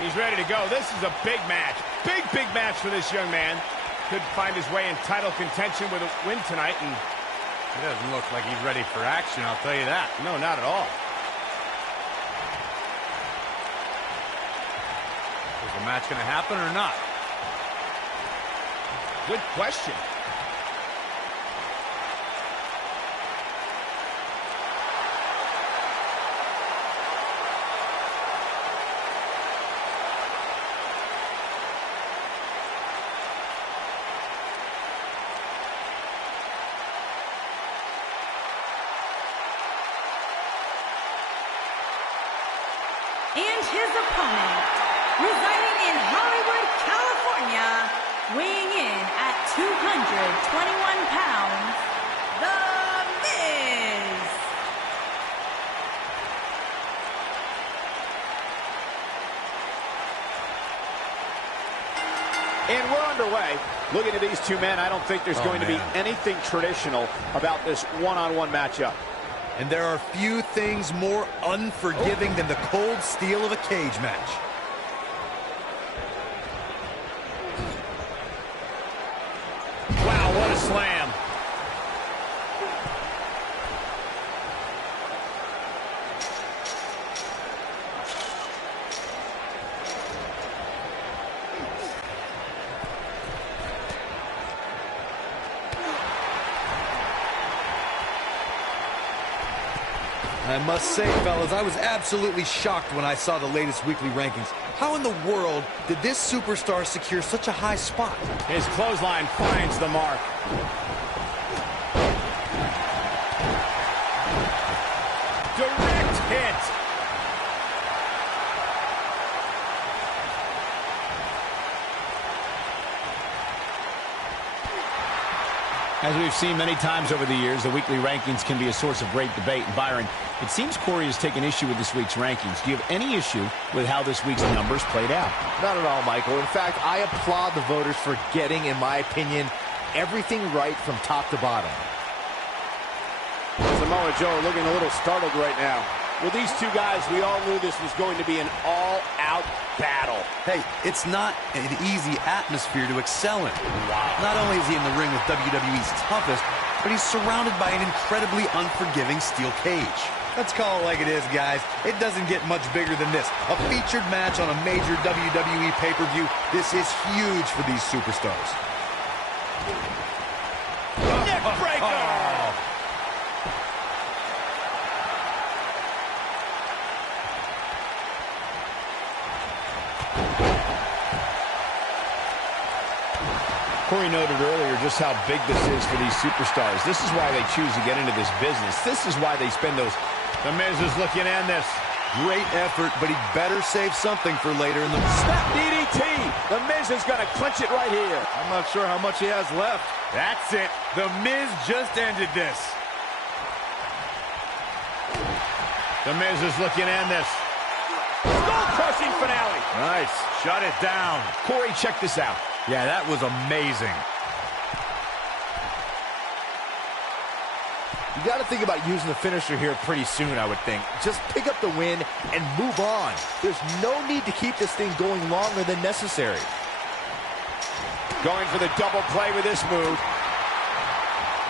He's ready to go. This is a big match. Big match for this young man. Could find his way in title contention with a win tonight. And he doesn't look like he's ready for action, I'll tell you that. No, not at all. Is the match going to happen or not? Good question. And his opponent, residing in Hollywood, California, weighing in at 221 pounds, The Miz. And we're underway. Looking at these two men, I don't think there's going to be anything traditional about this one-on-one matchup. And there are few things more unforgiving than the cold steel of a cage match. Wow, what a slam. I must say, fellas, I was absolutely shocked when I saw the latest weekly rankings. How in the world did this superstar secure such a high spot? His clothesline finds the mark. Direct hit. As we've seen many times over the years, the weekly rankings can be a source of great debate. And Byron, it seems Corey has taken issue with this week's rankings. Do you have any issue with how this week's numbers played out? Not at all, Michael. In fact, I applaud the voters for getting, in my opinion, everything right from top to bottom. Samoa Joe looking a little startled right now. With these two guys, we all knew this was going to be an all-out battle. Hey, it's not an easy atmosphere to excel in. Wow. Not only is he in the ring with WWE's toughest, but he's surrounded by an incredibly unforgiving steel cage. Let's call it like it is, guys. It doesn't get much bigger than this. A featured match on a major WWE pay-per-view. This is huge for these superstars. Neck breaker! Corey noted earlier just how big this is for these superstars. This is why they choose to get into this business. This is why they spend those... The Miz is looking to end this. Great effort, but he better save something for later in the... Snap DDT! The Miz is going to clinch it right here. I'm not sure how much he has left. That's it. The Miz just ended this. The Miz is looking to end this. Skull-crushing finale. Nice. Shut it down. Corey, check this out. Yeah, that was amazing. You got to think about using the finisher here pretty soon, I would think. Just pick up the win and move on. There's no need to keep this thing going longer than necessary. Going for the double play with this move.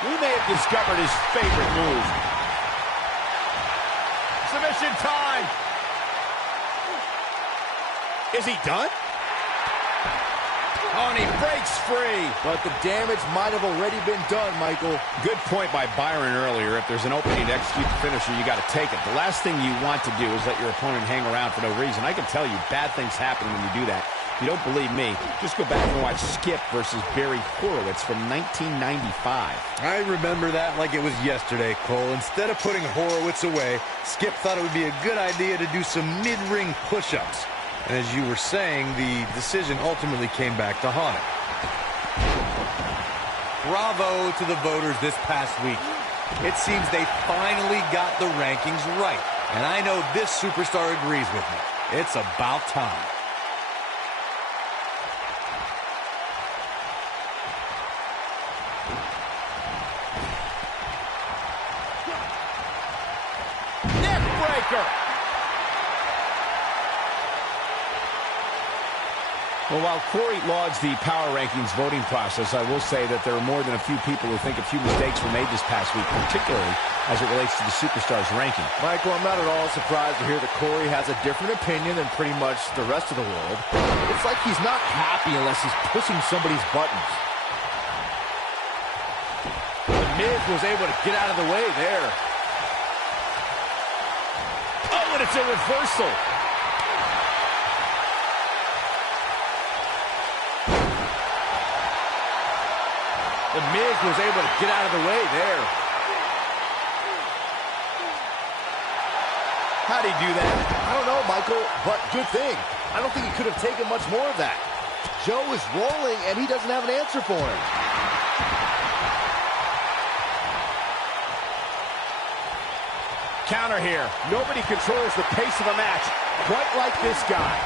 We may have discovered his favorite move. Submission time. Is he done? Oh, and he breaks free. But the damage might have already been done, Michael. Good point by Byron earlier. If there's an opening to execute the finisher, you got to take it. The last thing you want to do is let your opponent hang around for no reason. I can tell you bad things happen when you do that. If you don't believe me, just go back and watch Skip versus Barry Horowitz from 1995. I remember that like it was yesterday, Cole. Instead of putting Horowitz away, Skip thought it would be a good idea to do some mid-ring push-ups. And as you were saying, the decision ultimately came back to haunt him. Bravo to the voters this past week. It seems they finally got the rankings right. And I know this superstar agrees with me. It's about time. Neck breaker. Well, while Corey lauds the power rankings voting process, I will say that there are more than a few people who think a few mistakes were made this past week, particularly as it relates to the Superstars ranking. Michael, I'm not at all surprised to hear that Corey has a different opinion than pretty much the rest of the world. It's like he's not happy unless he's pushing somebody's buttons. The Miz was able to get out of the way there. Oh, and it's a reversal. The Miz was able to get out of the way there. How'd he do that? I don't know, Michael, but good thing. I don't think he could have taken much more of that. Joe is rolling, and he doesn't have an answer for him. Counter here. Nobody controls the pace of a match quite like this guy.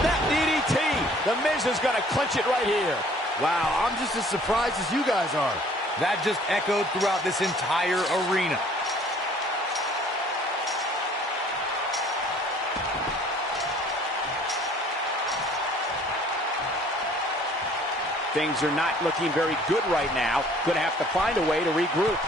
Snap DDT. The Miz is going to clinch it right here. Wow, I'm just as surprised as you guys are. That just echoed throughout this entire arena. Things are not looking very good right now. Going to have to find a way to regroup.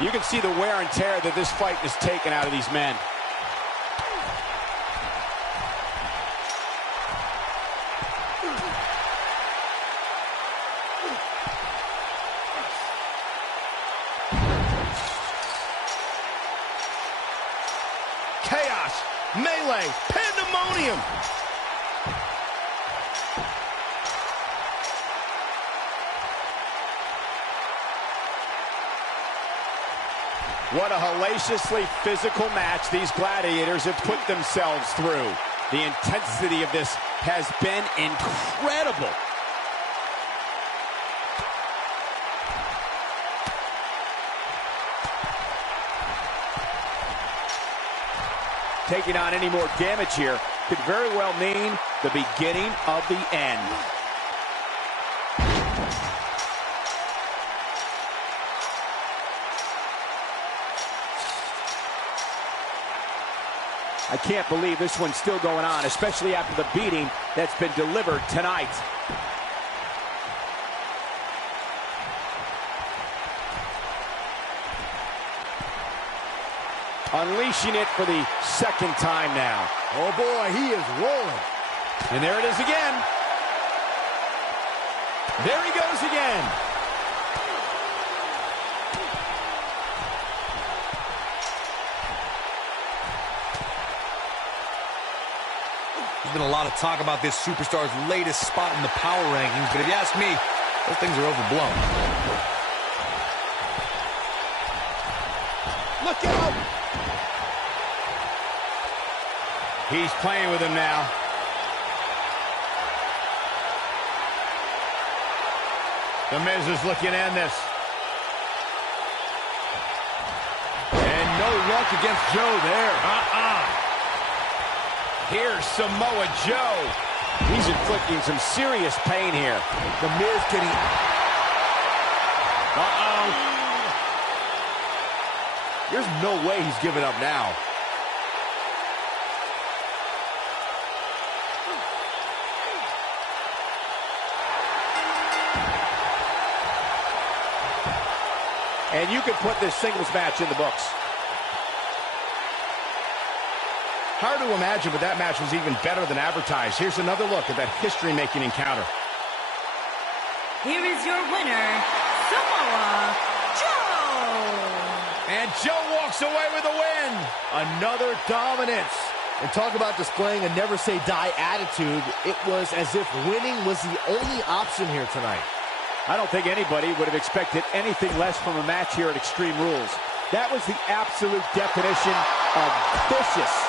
You can see the wear and tear that this fight has taken out of these men. Chaos, melee, pandemonium. What a hellaciously physical match these gladiators have put themselves through. The intensity of this has been incredible. Taking on any more damage here could very well mean the beginning of the end. I can't believe this one's still going on, especially after the beating that's been delivered tonight. Unleashing it for the second time now. Oh boy, he is rolling. And there it is again. There he goes again. There's been a lot of talk about this superstar's latest spot in the power rankings, but if you ask me, those things are overblown. Look out! He's playing with him now. The Miz is looking to end this. And no luck against Joe there. Here's Samoa Joe. He's inflicting some serious pain here. The Miz getting... There's no way he's giving up now. And you can put this singles match in the books. Hard to imagine, but that match was even better than advertised. Here's another look at that history-making encounter. Here is your winner, Samoa Joe. And Joe walks away with a win. Another dominance. And talk about displaying a never-say-die attitude. It was as if winning was the only option here tonight. I don't think anybody would have expected anything less from a match here at Extreme Rules. That was the absolute definition of vicious.